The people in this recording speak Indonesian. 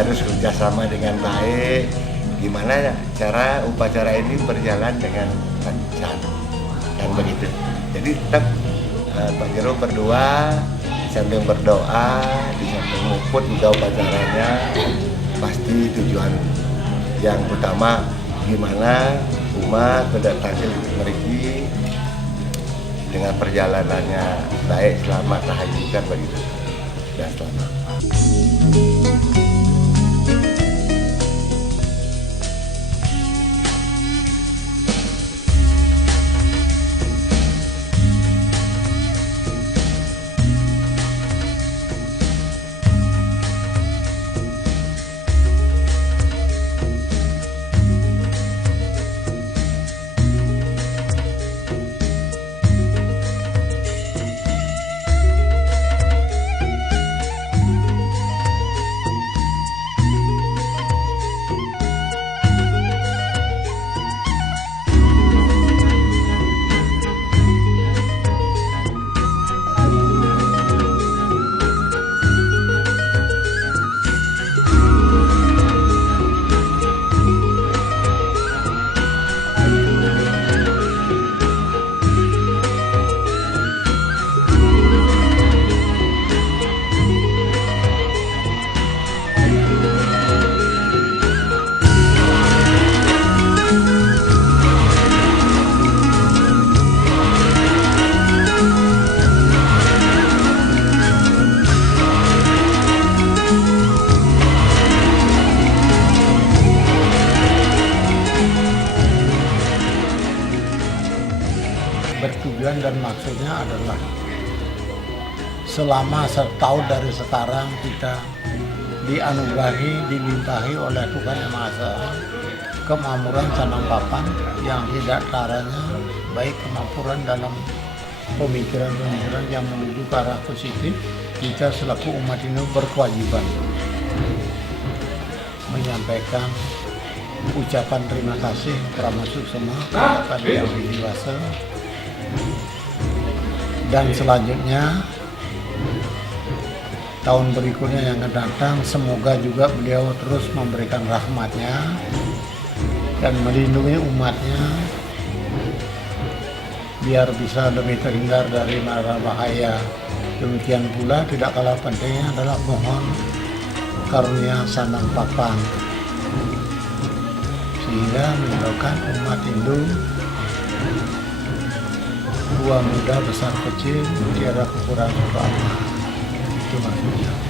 harus kerjasama dengan baik. Gimana cara upacara ini berjalan dengan lancar dan begitu. Jadi tetap Pak Jero berdua sambil berdoa, di samping nguput juga upacaranya. Pasti tujuan yang utama gimana umat berdatang meriki dengan perjalanannya baik, selamat, rahayu kan begitu dan selamat. tujuan dan maksudnya adalah selama setahun dari sekarang kita dianugerahi, dilimpahi oleh Tuhan Yang Maha Esa kemakmuran Sanang Papan yang tidak taranya baik kemampuan dalam pemikiran-pemikiran yang menuju ke arah positif. Kita selaku umat Hindu berkewajiban menyampaikan ucapan terima kasih termasuk semua kepada yang dewasa, dan selanjutnya tahun berikutnya yang akan datang semoga juga beliau terus memberikan rahmatnya dan melindungi umatnya biar bisa lebih terhindar dari mara bahaya. Demikian pula tidak kalah pentingnya adalah mohon karunia Sanang Papan sehingga menyebabkan umat Hindu tua muda besar kecil tiada kekurangan doa. Itu maksudnya.